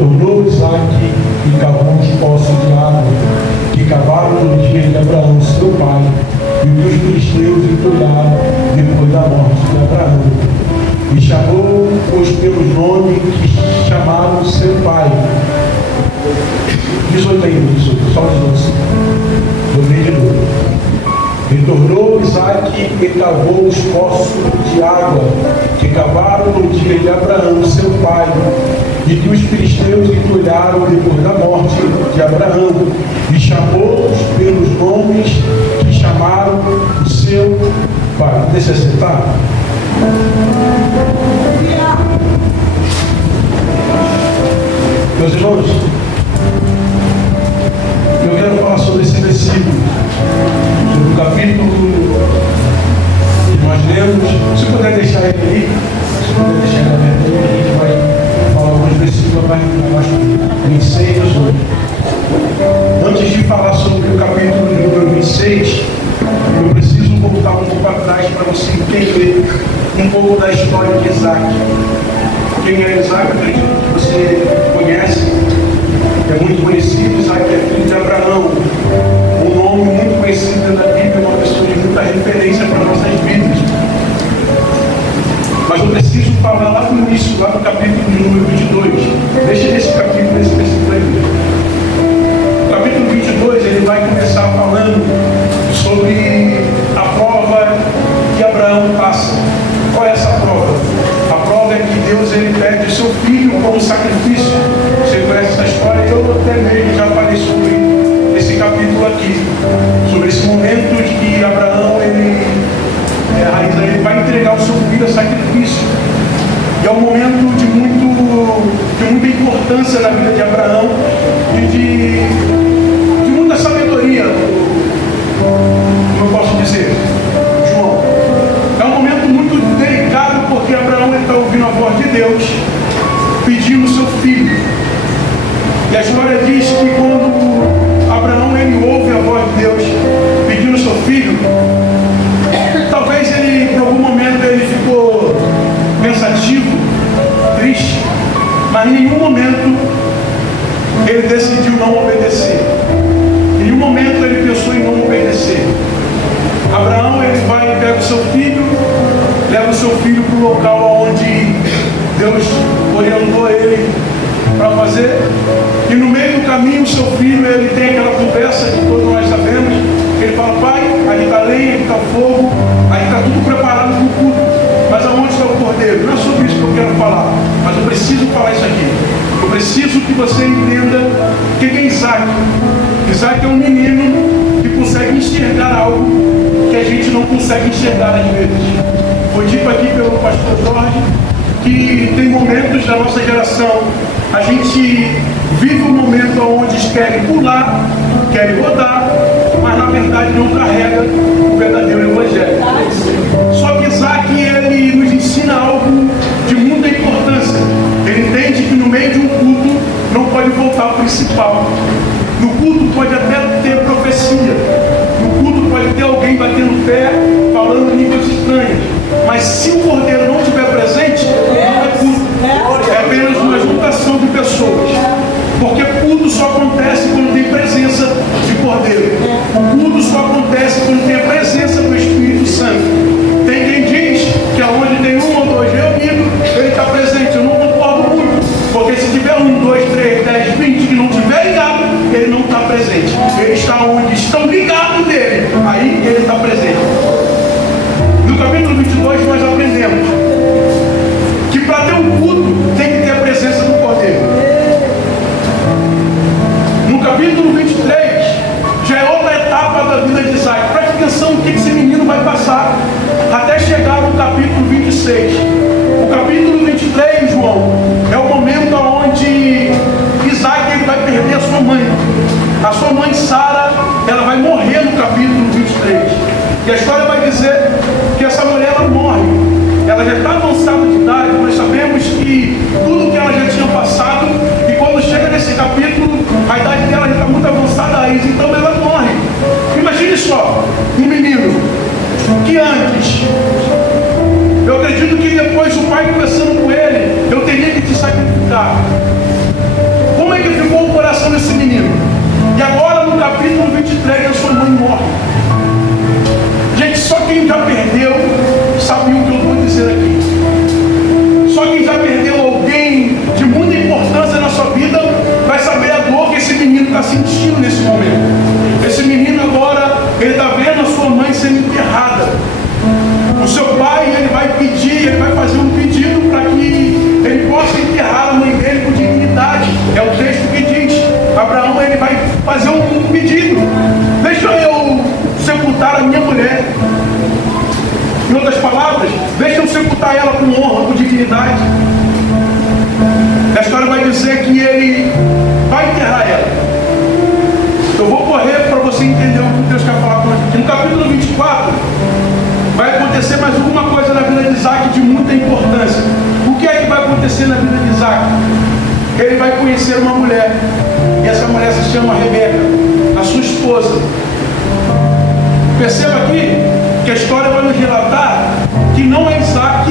tornou Isaque e cavou os poços de água que cavaram no dia de Abraão, seu pai, e os filisteus entulharam depois da morte de Abraão. E chamou-os pelo nome que chamaram seu pai. 18 ainda, 18, só 18. Dobrei de novo. E tornou Isaque e cavou os poços de água que cavaram no dia de Abraão, seu pai, e que os filisteus entulharam depois da morte de Abraão, e chamou-os pelos nomes que chamaram o seu pai. Deixa eu sentar. Meus irmãos, eu quero falar sobre esse versículo, sobre o capítulo que nós lemos. Se puder deixar ele aí, a gente vai falar alguns versículos mais em 26 e 18. Antes de falar sobre o capítulo de número 26, eu preciso voltar um pouco atrás para você entender um pouco da história de Isaque. Quem é Isaque? Acredito que você conhece, é muito conhecido. Isaque é filho de Abraão, um nome muito conhecido na Bíblia, uma pessoa de muita referência para nossas vidas. Mas eu preciso falar lá no início, lá no capítulo de número 22. Deixa esse capítulo, esse versículo aí. O capítulo 22, ele vai começar falando sobre a prova que Abraão passa. Qual é essa prova? A prova é que Deus, ele pede o seu filho como sacrifício. Você conhece essa história? Eu até mesmo já falei sobre esse capítulo aqui, sobre esse momento de que Abraão, ele vai entregar o seu filho a sacrifício. E é um momento de muita importância na vida de Abraão e de muita sabedoria, como eu posso dizer, João. É um momento muito delicado, porque Abraão está ouvindo a voz de Deus pedindo o seu filho. E a história diz que quando Abraão ele ouve a voz de Deus pedindo o seu filho, talvez ele, por algum momento, ele ficou pensativo, triste, mas em nenhum momento ele decidiu não obedecer. Em nenhum momento ele pensou em não obedecer. Abraão, ele vai e pega o seu filho, leva o seu filho para o local onde Deus orientou ele para fazer, e no meio do caminho o seu filho, ele tem aquela conversa que todos nós sabemos. Ele fala: pai, aí está lenha, aí está fogo, aí está tudo preparado para o culto, mas aonde está o cordeiro? Não é sobre isso que eu quero falar, mas eu preciso falar isso aqui. Eu preciso que você entenda quem é Isaque. Isaque é um menino que consegue enxergar algo que a gente não consegue enxergar às vezes. Foi dito aqui pelo pastor Jorge que tem momentos da nossa geração, a gente vive um momento onde querem pular, querem rodar, mas na verdade não carrega o verdadeiro evangelho. Só que Isaque, ele nos ensina algo de muita importância. Ele entende que no meio de um culto não pode voltar ao principal. No culto pode até ter profecia, no culto pode ter alguém batendo pé, falando línguas estranhas, mas se o cordeiro não estiver presente, não é culto, é apenas uma juntação de pessoas. Porque culto só acontece quando tem presença de cordeiro. O culto só acontece quando tem a presença do Espírito Santo. Tem quem diz que aonde tem um ou dois reunidos, ele está presente. Eu não concordo muito, porque se tiver 1, 2, 3, 10, 20 que não estiver ligado, ele não está presente. Ele está onde estão ligados dele, aí ele está presente. No capítulo 22 nós aprendemos mais alguma coisa na vida de Isaac de muita importância. O que é que vai acontecer na vida de Isaac? Ele vai conhecer uma mulher, e essa mulher se chama Rebeca, a sua esposa. Perceba aqui que a história vai nos relatar que não é Isaac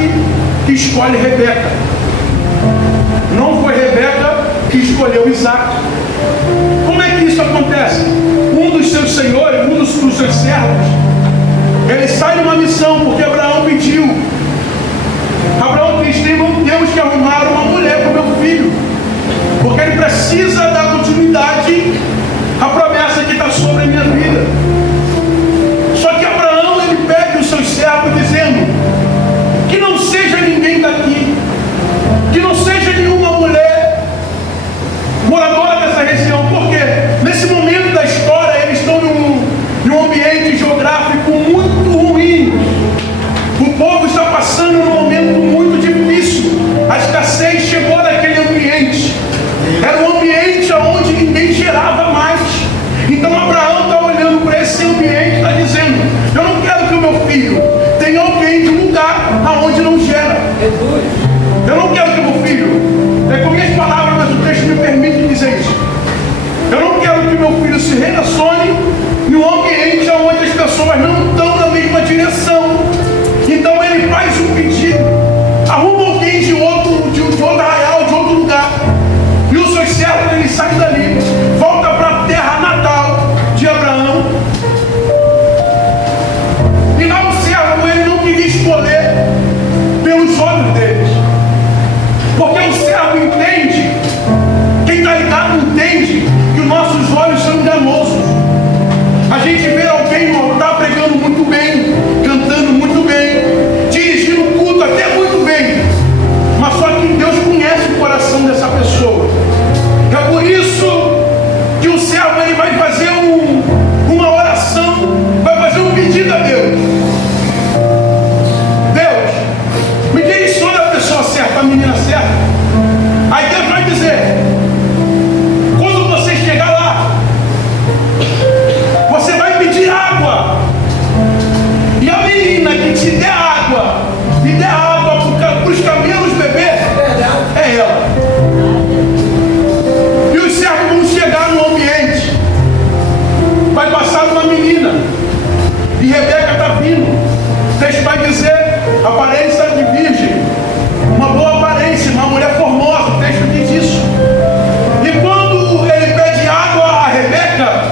que escolhe Rebeca. Não foi Rebeca que escolheu Isaac. Como é que isso acontece? Um dos seus senhores, um dos seus servos, ele sai numa missão, porque Abraão pediu. Abraão diz: temos que arrumar uma mulher para o meu filho, porque ele precisa dar continuidade à promessa que está sobre a minha vida. Só que Abraão, ele pede os seus servos dizendo que não seja ninguém daqui, que não seja nenhuma mulher moradora dessa região, porque nesse momento da história eles estão num ambiente geográfico muito ruim. O povo está passando num momento muito difícil. A escassez chegou naquele ambiente. Era um ambiente onde ninguém gerava mais. Então Abraão está olhando para esse ambiente e está dizendo: eu não quero que o meu filho tenha alguém de um lugar aonde não gera. Eu não quero que o meu filho, é com minhas palavras, mas o texto me permite dizer isso. Eu não quero que meu filho se relacione em um ambiente onde as pessoas não estão na mesma direção. Então ele faz um pedido, arruma alguém de outro arraial, de outro lugar. E os seus servos, eles saem dali, voltam para a terra natal de Abraão. E lá o servo, ele não queria escolher pelos olhos deles. Porque o servo entende, quem está ligado entende que os nossos olhos são enganosos. A gente vê alguém no altar pregando muito bem, cantando muito bem, dirigindo o culto até muito bem, mas só que Deus conhece o coração dessa pessoa. É por isso que o servo, ele vai fazer uma oração, vai fazer um pedido a Deus. Deus, me direciona a pessoa certa, a menina certa. Aí Deus vai dizer: quando você chegar lá, você vai pedir água. E a menina que te der água, e der água para os camelos beber, é ela. E os servos vão chegar no ambiente. Vai passar uma menina. E Rebeca está vindo. O texto vai dizer: aparência de virgem, uma boa aparência, uma mulher formosa. O texto diz isso. E quando ele pede água a Rebeca,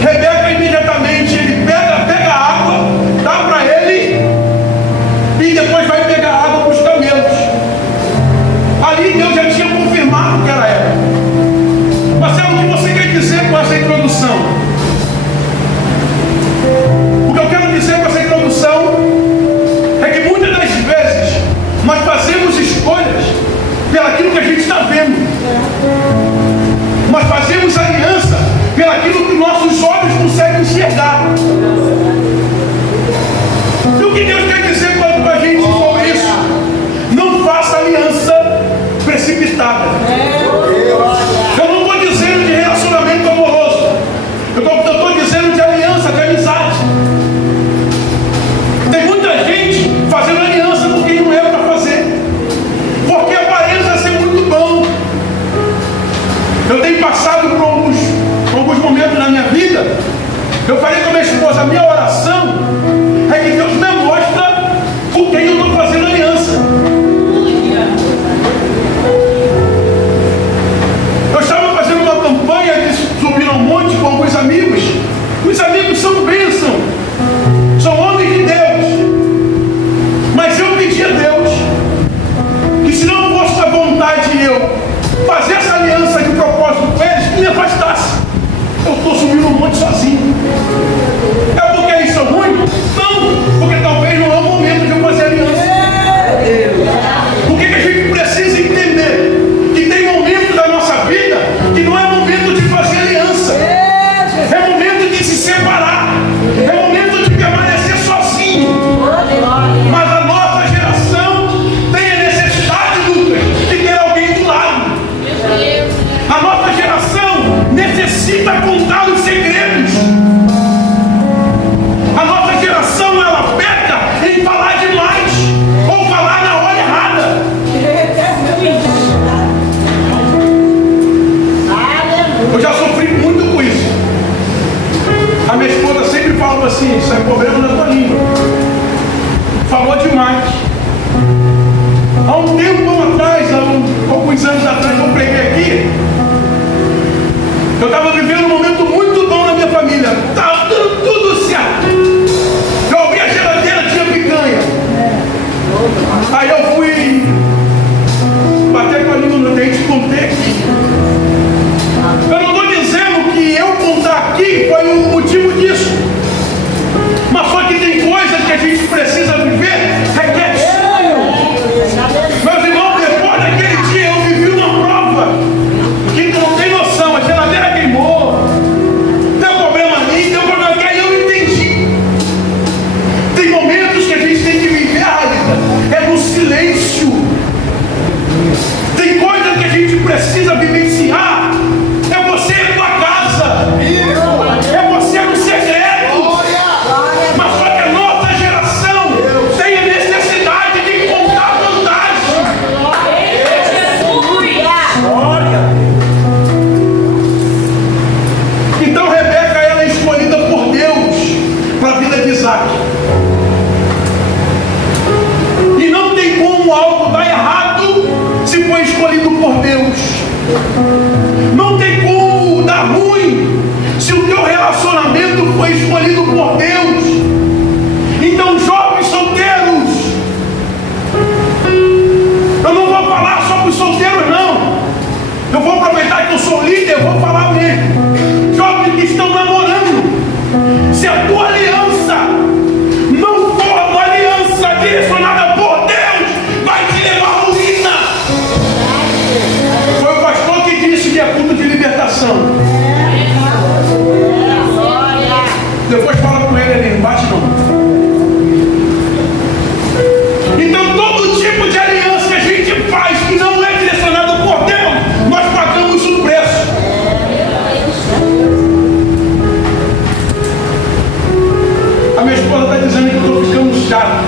Rebeca imediatamente ele pega a água, dá para ele, e depois vai pegar água para os camelos. Ali Deus já tinha confirmado que era ela. Marcelo, o que você quer dizer com essa introdução? O que eu quero dizer com essa introdução é que muitas das vezes nós fazemos escolhas pelaquilo que a gente está vendo. Nós fazemos aliança pelaquilo que nossos olhos conseguem enxergar. E o que Deus quer dizer com a gente sobre isso? Não faça aliança precipitada. Eu não estou dizendo de relacionamento amoroso. Eu estou dizendo de aliança, de amizade. Tem muita gente fazendo aliança porque não é para fazer. Porque aparenta ser muito bom. Eu tenho passado por alguns momentos na minha vida. Eu falei com a minha esposa: a minha oração é que Deus me mostra com quem eu estou fazendo aliança. Eu estava fazendo uma campanha de subir ao monte com alguns amigos. Os amigos são bênção, são homens de Deus. Mas eu pedi a Deus que, se não fosse da vontade de eu fazer essa aliança de propósito com eles, que me afastasse. Eu estou subindo um monte sozinho. É porque eles são ruins? assim, isso é problema da tua língua. Falou demais. Há um tempo atrás, alguns anos atrás, eu preguei aqui. Eu estava vivendo um momento muito bom na minha família. Estava tudo certo. Eu abri a geladeira, tinha picanha. Aí eu fui bater com a língua no dente e contei aqui. Eu não estou dizendo que eu contar aqui foi o motivo disso. Mas só que tem coisas que a gente precisa viver, requer sonho. Meus irmãos, depois daquele dia eu vivi uma prova que tu não tem noção. A geladeira queimou, deu problema ali, deu problema aqui, aí eu entendi. Tem momentos que a gente tem que viver a vida, é no silêncio. Tem coisas que a gente precisa vivenciar. É você em tua casa, é você no secreto. Mas só que a nossa geração tem a necessidade de contar vantagem. Então Rebeca, ela é escolhida por Deus para a vida de Isaac. E não tem como algo dar errado se foi escolhido por Deus. Não tem como dar ruim se o teu relacionamento foi escolhido por Deus. Então, jovens solteiros, eu não vou falar só para os solteiros, não. Eu vou aproveitar que eu sou líder, eu vou falar mesmo. Jovens que estão namorando, se a tua aliança não for uma aliança direcionada por Deus, vai te levar à ruína. Foi o pastor que disse que é culto de libertação. Depois fala com ele ali, não bate não. Então todo tipo de aliança que a gente faz que não é direcionada por Deus, nós pagamos o preço. A minha esposa está dizendo que eu estou ficando chato,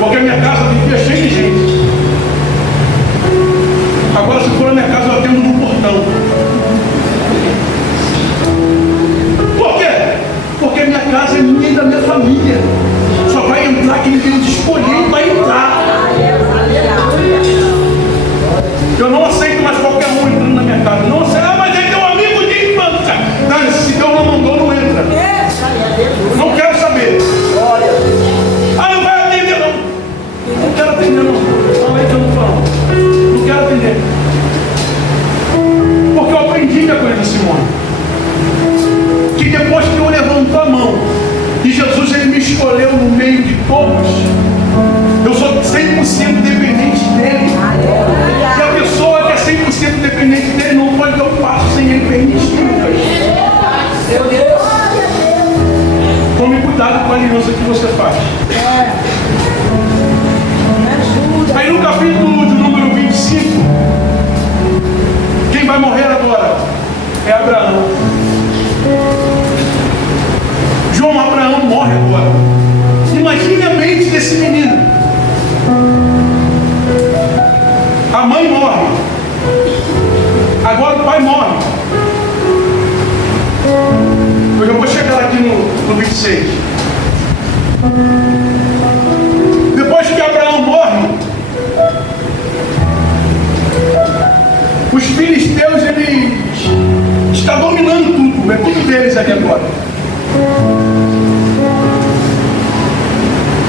porque a minha casa vivia cheia de gente. Agora, se for na minha casa, eu atendo no portão. Por quê? Porque a minha casa é minha e da minha família. Só vai entrar quem Deus escolher e vai entrar. Eu não aceito mais qualquer um entrando na minha casa. Não aceito, mas é teu amigo de infância. Não, se Deus não mandou, não entra. Não quero saber. Ah, não vai atender não. Não quero atender não. Não, entra no plano. Não quero atender. Porque eu aprendi minha coisa, Simone. Que depois que eu levanto a mão e Jesus ele me escolheu no meio de todos, eu sou 100% dependente dele. E a pessoa que é 100% dependente dele não pode dar um passo sem ele permitir. Tome cuidado com a aliança que você faz. Aí no capítulo de número 25, quem vai morrer agora é Abraão. João Abraão morre agora. Imagine a mente desse menino. A mãe morre. Agora o pai morre. Eu já vou chegar aqui no 26. Depois que Abraão morre, os filisteus, eles estão dominando tudo. É tudo deles aqui agora.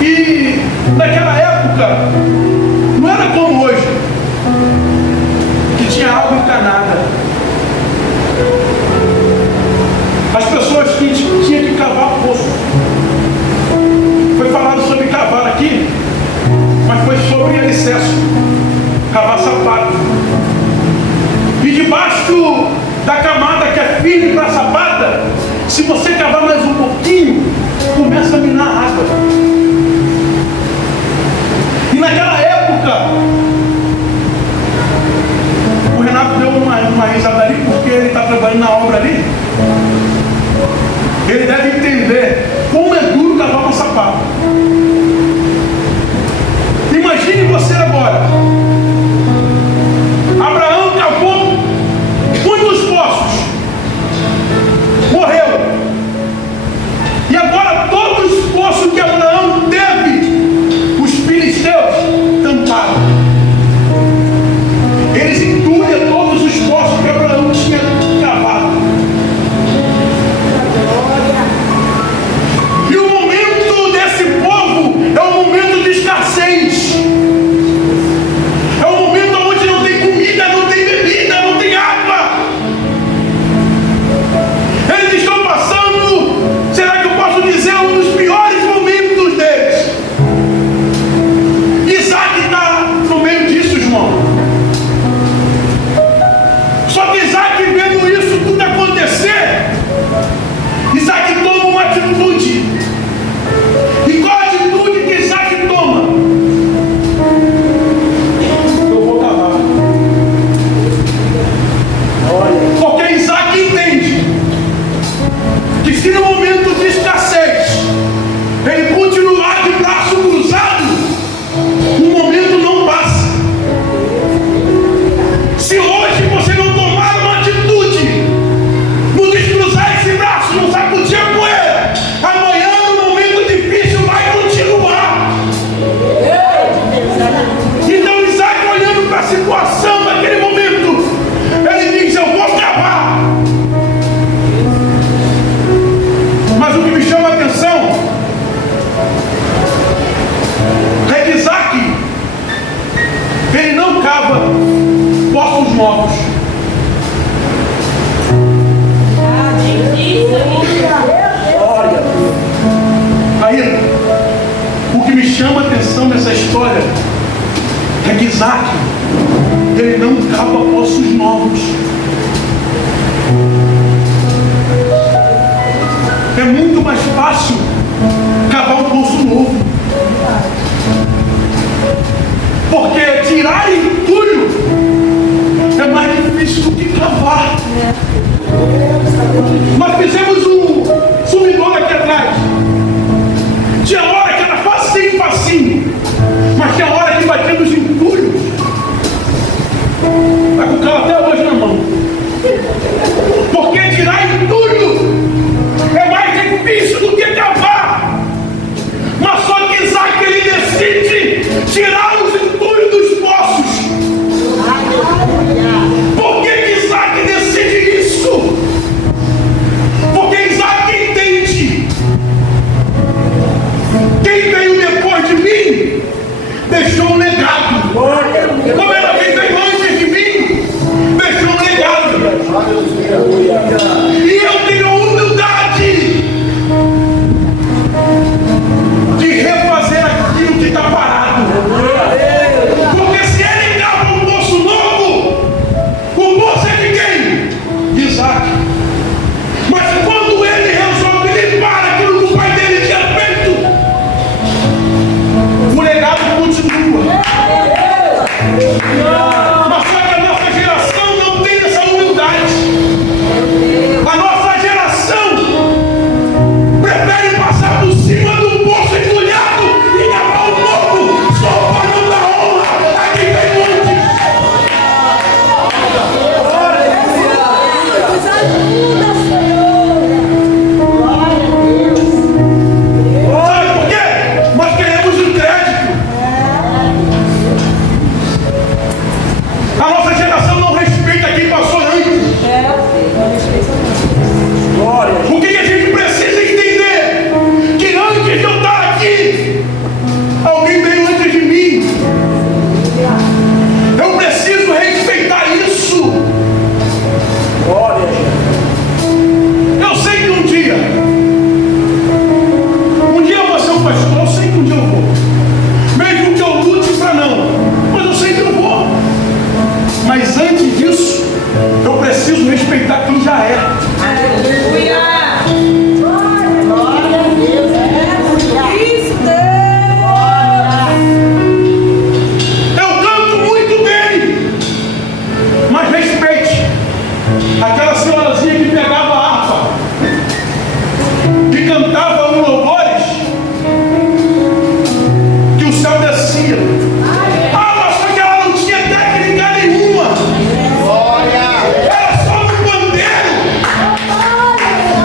E naquela época não era como hoje, que tinha água encanada. As pessoas tinham que cavar poço. Foi falado sobre cavar aqui, mas foi sobre alicerce, cavar sapato. E debaixo da camada que é firme para a sapata, se você cavar mais um pouquinho, começa a minar água. E naquela época, o Renato deu uma risada ali, porque ele está trabalhando na obra ali. Ele deve entender como é duro cavar uma sapata. Imagine você agora. Abraão cavou muitos poços. Morreu. cava poços novos. Aí, o que me chama a atenção nessa história é que Isaac, ele não cava poços novos. É muito mais fácil cavar um poço novo, porque tirar entulho é mais difícil do que cavar. Nós fizemos um sumidor aqui atrás. Tinha hora que era facinho, facinho, mas tinha hora que batia nos entulhos. Está com o carro até hoje na mão. Porque tirar entulho é mais difícil do que cavar. Mas só que Isaac, ele decide tirar os entulhos dos poços. Por que Isaac decide isso? Porque Isaac entende: quem veio depois de mim deixou um legado. Como era quem veio antes de mim, deixou um legado. E eu tenho humildade de refazer aquilo que está parado. Porque se ele cava um poço novo, o poço é de quem? De Isaac. Mas quando ele resolve limpar aquilo que o pai dele tinha feito, o legado continua. Mas só que a nossa geração não tem essa humildade. A nossa geração prefere passar por cima do poço entulhado e cavar um novo, só para não dar honra a quem veio antes. Sabe por quê? Nós queremos um crédito. A nossa geração não respeita quem passou antes. O que a gente precisa entender? Que antes de eu estar aqui, alguém veio antes de mim. Eu preciso respeitar isso. Eu sei que um dia eu vou ser um pastor. Eu sei que um dia eu vou. Mesmo que eu lute para não, mas eu sei que eu vou. Mas antes disso, eu preciso respeitar quem já é. Eu canto muito bem, mas respeite aquela senhorazinha que pegava a harpa, que cantava um louvores, que o céu descia. Mas só que ela não tinha técnica nenhuma. Era só no pandeiro.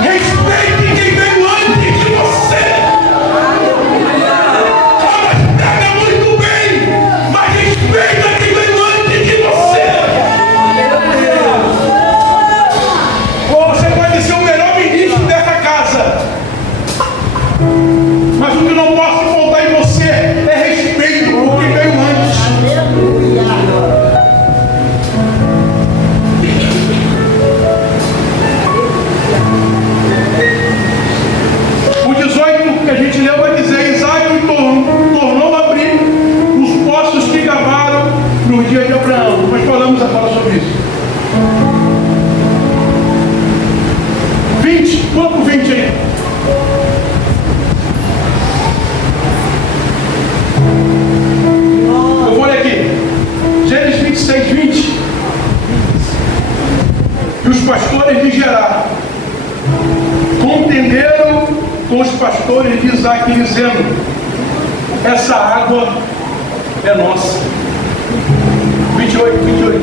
Respeite quem veio antes de você. Ela pega muito bem, mas respeita quem veio antes de você. Você pode ser o melhor ministro dessa casa, mas o que não posso faltar em você é respeito por quem veio antes. O 18 que a gente leu vai dizer: Isaac tornou a abrir os poços que cavaram no dia de Abraão. Nós falamos agora sobre isso. 20, pula para o 20 aí. Eu vou ler aqui. Gênesis 26, 20. E os pastores de Gerar contenderam com os pastores de Isaac, dizendo: essa água é nossa. 26, 28.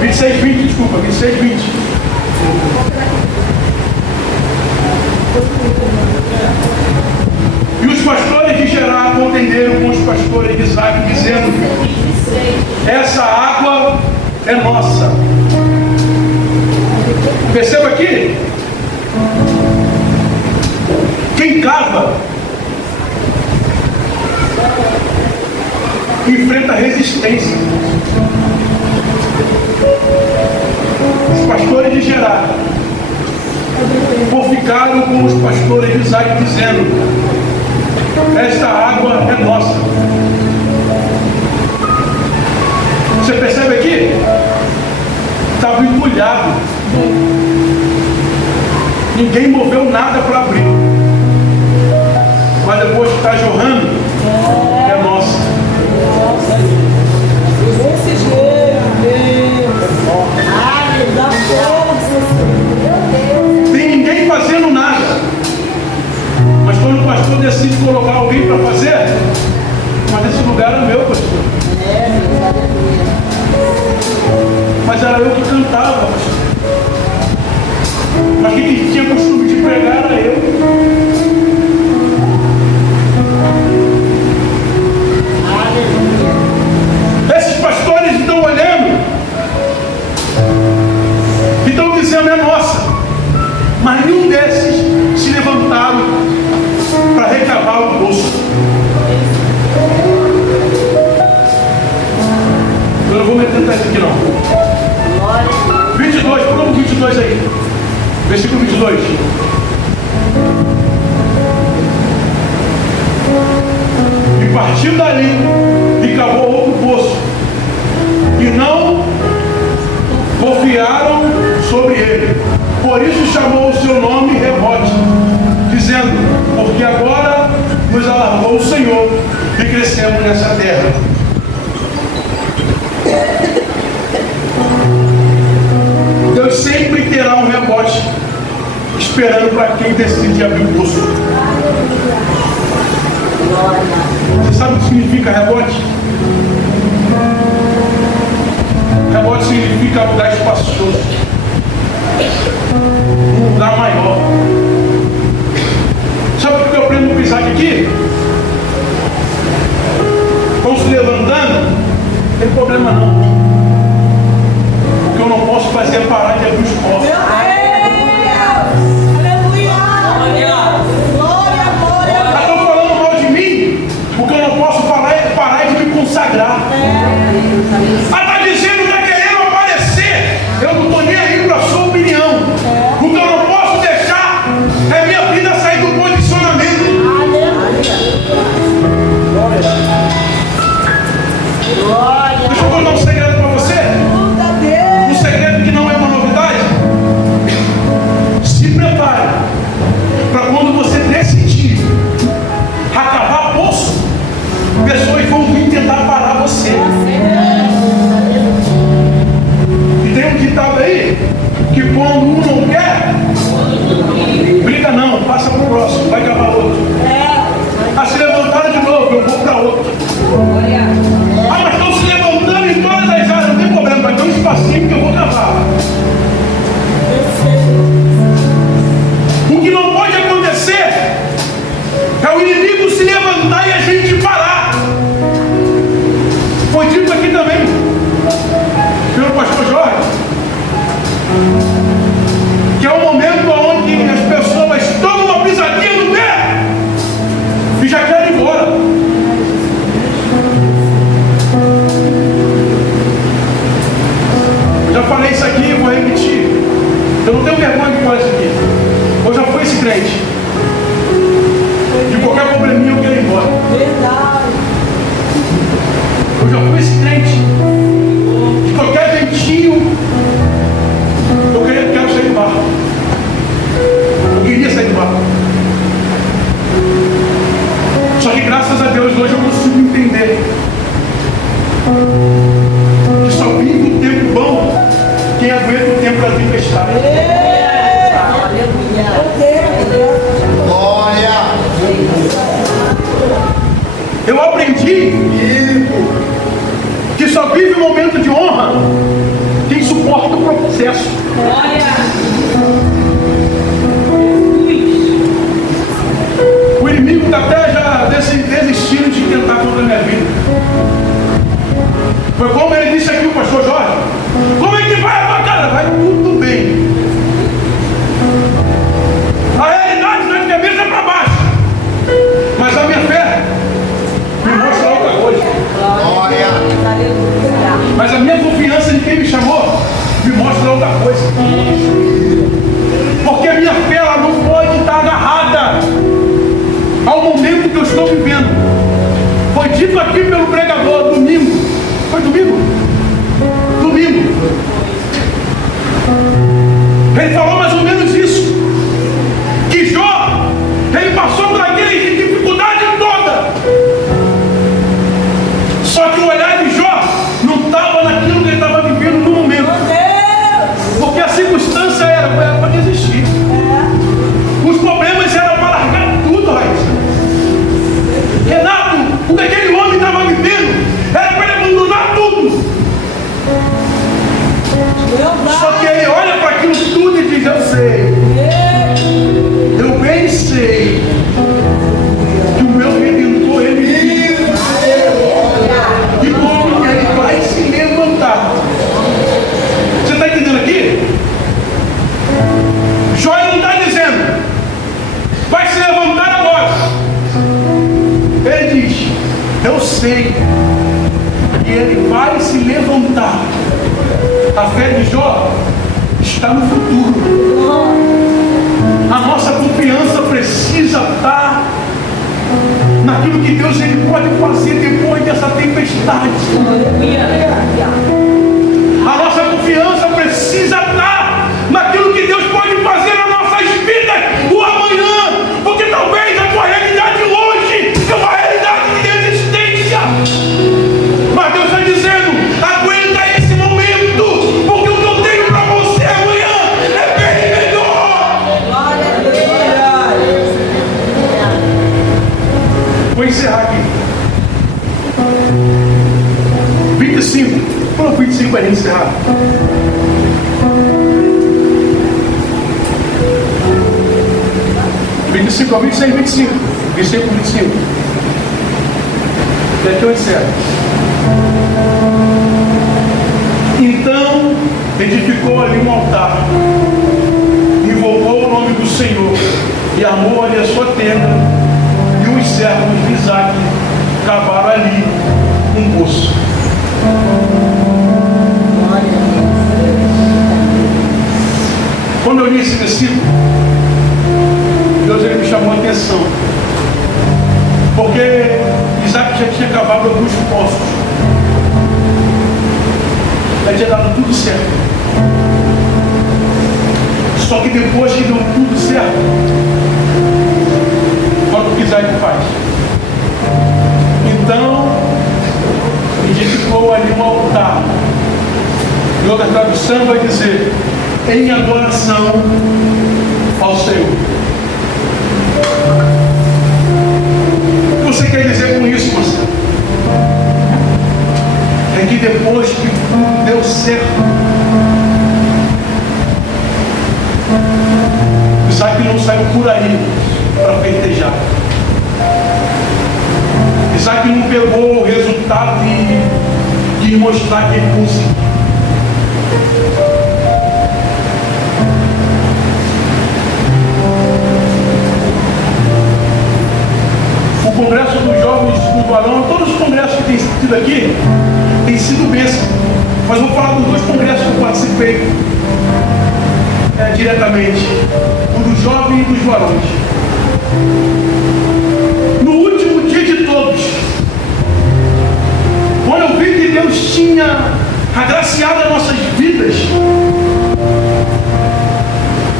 26, 20, desculpa, 26, 20. E os pastores de Gerar contenderam com os pastores de Isaac, dizendo: essa água é nossa. Perceba aqui, quem cava enfrenta resistência. Os pastores de Gerar ficaram com os pastores de Isaac dizendo: esta água é nossa. Você percebe aqui? Estava entulhado. Ninguém moveu nada para abrir. Mas depois que está jorrando, é nossa. Tem ninguém fazendo nada. Mas quando o pastor decide colocar alguém para fazer, mas esse lugar é meu, pastor. Mas era eu que cantava, pastor. Mas quem tinha costume de pregar era eu. Esses pastores estão olhando e estão dizendo: é nossa. Mas nenhum desses se levantaram para recavar o poço. Eu não vou meter isso aqui não. 22, prova o 22 aí. Versículo 22. E partiu dali e cavou outro poço, e não confiaram sobre ele. Por isso chamou o seu nome Rebote, dizendo: porque agora nos alargou o Senhor e crescemos nessa terra. Deus sempre terá um rebote esperando para quem decide abrir o poço. Você sabe o que significa rebote? Rebote significa lugar espacioso, um lugar maior. Sabe o que eu aprendo com Isaac aqui? Estão se levantando, não tem problema não. O que eu não posso fazer é parar de abrir os poços. O que eu não posso falar é parar de me consagrar. Está dizendo que está querendo aparecer. Eu não estou nem aí para a sua opinião. O que eu não posso deixar é minha vida sair do posicionamento. Deixa eu contar um segredo para você. Um segredo que não é uma novidade. Se prepare para quando você decidir acabar poço, pessoas vão vir tentar parar você. E tem um ditado aí que quando um não quer, briga não, passa para o próximo, vai cavar outro. Se levantaram de novo, eu vou para outro. Mas estão se levantando em todas as áreas, não tem problema, vai ter um espacinho que eu vou cavar. O que não pode acontecer é o inimigo se levantar e a gente parar. Foi dito aqui também pelo pastor Jorge, que é o momento onde as pessoas tomam uma pisadinha no pé e já querem ir embora. Eu já falei isso aqui e vou repetir. Eu não tenho vergonha de falar isso aqui. Eu já fui esse crente. De qualquer probleminha eu quero ir embora. Verdade. Eu já fui esse crente. De qualquer ventinho eu quero sair do barco. Eu queria sair do barco. Só que graças a Deus hoje eu consigo entender que só vive o tempo bom quem aguenta o tempo da tempestade. Glória! Eu aprendi que só vive o momento de honra quem suporta o processo. O inimigo está até já desistindo de tentar contra a minha vida. Foi como ele disse aqui, o pastor Jorge: como é que vai a tua cara? Vai tudo bem. A realidade está de cabeça para baixo, mas a minha fé me mostra outra coisa. Mas a minha confiança em quem me chamou me mostra outra coisa. Porque a minha fé ela não pode estar agarrada ao momento que eu estou vivendo. Foi dito aqui pelo pregador domingo. Foi domingo? Domingo. Ele falou mais ou menos isso. Que Jó, ele passou por aquela dificuldade toda. Só que o olhar de Jó não estava naquilo que ele estava vivendo no momento. Porque a circunstância era para desistir. Os problemas eram para largar tudo, Raíssa. Renato, o que aquele homem estava vivendo era para ele abandonar tudo. Só que ele olha para aquilo tudo e diz: eu sei. Eu bem sei que o meu Redentor, ele vive. E como ele vai se levantar. Você está entendendo aqui? Jó não está dizendo: vai se levantar agora. Ele diz: eu sei que ele vai se levantar. A fé de Jó está no futuro. A nossa confiança precisa estar naquilo que Deus ele pode fazer depois dessa tempestade. A nossa confiança precisa estar naquilo que Deus pode fazer nas nossas vidas, o amanhã. Porque talvez a tua realidade hoje é uma realidade de desistência. Mas Deus está dizendo: aguenta esse momento, porque o que eu tenho para você amanhã é bem melhor. Glória a Deus. Vou encerrar aqui. 25. Quando 25 vai encerrar? Ao 26, 25. 25, 25. E aqui eu encerro. Então edificou ali um altar, invocou o nome do Senhor e armou ali a sua tenda, e os servos de Isaac cavaram ali um poço. Quando eu li esse versículo, Deus ele me chamou a atenção, porque Isaac já tinha cavado alguns poços, já tinha dado tudo certo. Só que depois que deu tudo certo, olha o que Isaac faz. Então edificou ali um altar. Em outra tradução vai dizer: em adoração ao Senhor. O que você quer dizer com isso, Marcelo? É que depois que tudo deu certo, Isaac não saiu por aí para festejar. Isaac não pegou o resultado e mostrar que ele conseguiu. O congresso dos jovens do Valão, todos os congressos que tem sido aqui, tem sido bênção. Mas vou falar dos dois congressos que eu participei diretamente: o do jovem e dos varões. No último dia de todos, quando eu vi que Deus tinha agraciado as nossas vidas,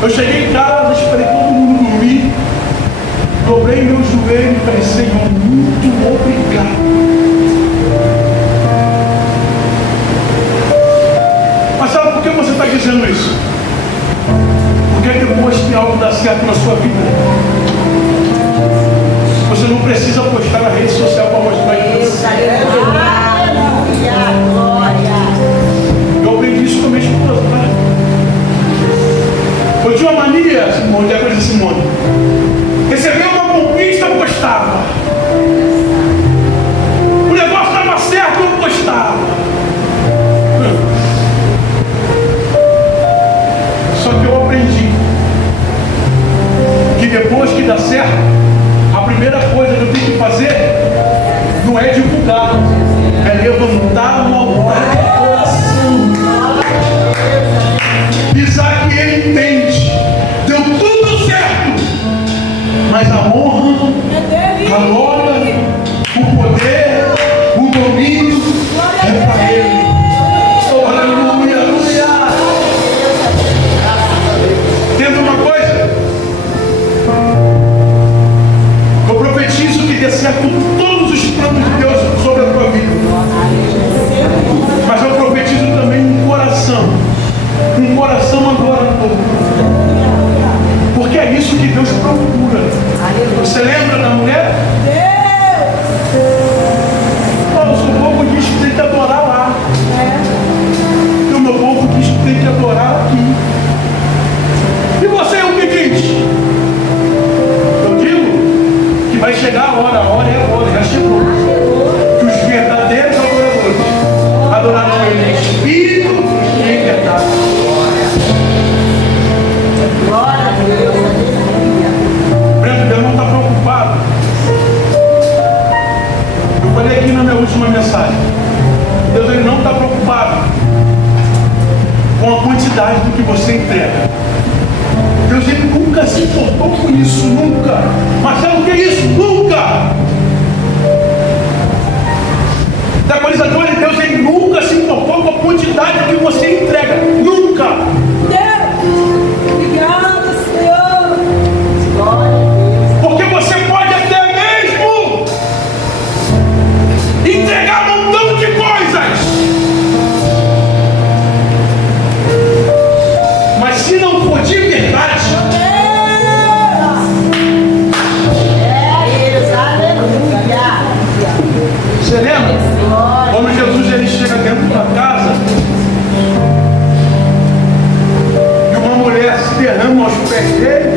eu cheguei em casa, esperei todo mundo dormir, dobrei meu joelho e falei: Senhor, muito obrigado. Mas sabe por que você está dizendo isso? Porque depois que algo dá certo na sua vida, você não precisa postar na rede social para mostrar que você Eu aprendi isso com a minha esposa, né? Eu tinha uma mania, Simone, a coisa Simone. Recebeu uma conquista, eu postava. O negócio estava certo, eu postava. Só que eu aprendi que depois que dá certo, a primeira coisa que eu tenho que fazer não é divulgar. domínio é para Ele. Oh, aleluia. Tendo uma coisa, eu profetizo que dê certo todos os planos de Deus sobre a tua vida. Mas eu profetizo também um coração agora novo. Porque é isso que Deus procura. Você lembra da mulher? O seu povo diz que tem que adorar lá. E o meu povo diz que tem que adorar aqui. E você o que diz? Eu digo que vai chegar a hora é agora, já chegou. Que os verdadeiros adoradores adorarão Ele em espírito e em verdade. Glória a Deus. Deus não está preocupado. Eu falei aqui na minha última mensagem. Deus ele não está preocupado com a quantidade do que você entrega. Deus ele nunca se importou com isso, nunca. Mas sabe o que é isso? Nunca! Da coisa toda, Deus ele nunca se importou com a quantidade que você entrega. Nunca! Deus! Obrigada, Senhor! Glória. Porque você pode até mesmo entregar um montão de coisas, mas se não for de verdade, você lembra? Quando Jesus ele chega dentro da casa e uma mulher se derrama aos pés dele.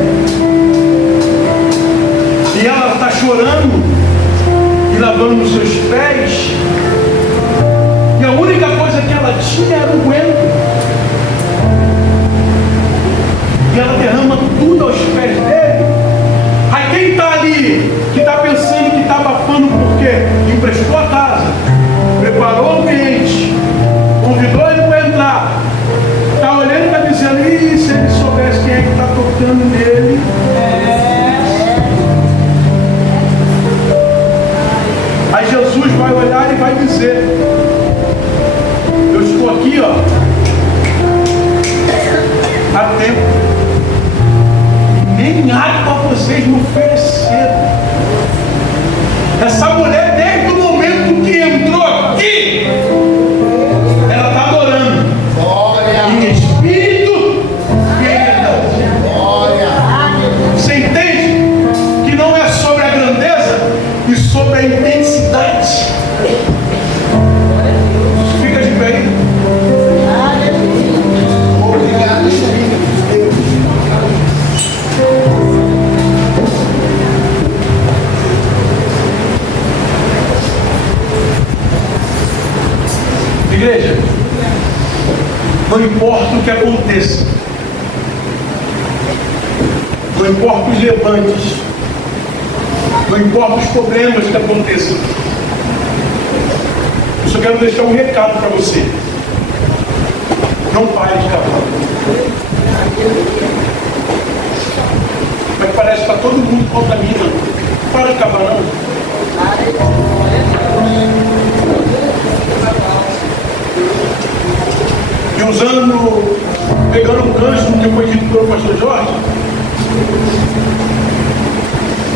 E ela está chorando e lavando os seus pés. E a única coisa que ela tinha era o guento. E ela derrama tudo aos pés dele. Aí quem está ali, que está pensando que está abafando por quê? Emprestou a casa, preparou o ambiente, convidou ele para entrar. Está olhando e está dizendo, ih, se ele soubesse quem é que está tocando nele. Aí Jesus vai olhar e vai dizer, eu estou aqui, ó, há tempo, e nem água vocês me ofereceram. Essa mulher, desde o momento que entrou aqui, ela está adorando em espírito e em verdade. Você entende que não é sobre a grandeza e sobre a intensidade. Fica de pé. Obrigado, Espírito de Deus. Igreja, não importa o que aconteça, não importa os levantes, não importa os problemas que aconteçam, eu só quero deixar um recado para você. Não pare de cavar. Mas parece que está todo mundo contaminando. Não para de cavar não. E pegando um gancho que foi dito pelo pastor Jorge,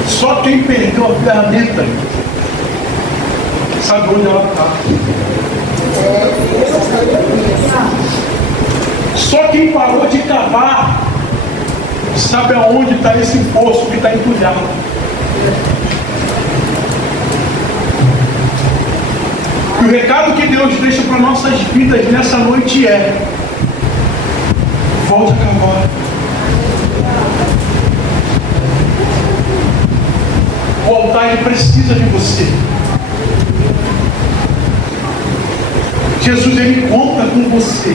só quem perdeu a ferramenta sabe onde ela está. Só quem parou de cavar sabe aonde está esse poço que está entulhado. E o recado que Deus deixa para nossas vidas nessa noite é: volte a cavar. O altar ele precisa de você. Jesus ele conta com você.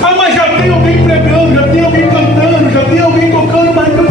Ah, mas já tem alguém pregando, já tem alguém cantando, já tem alguém tocando, mas meu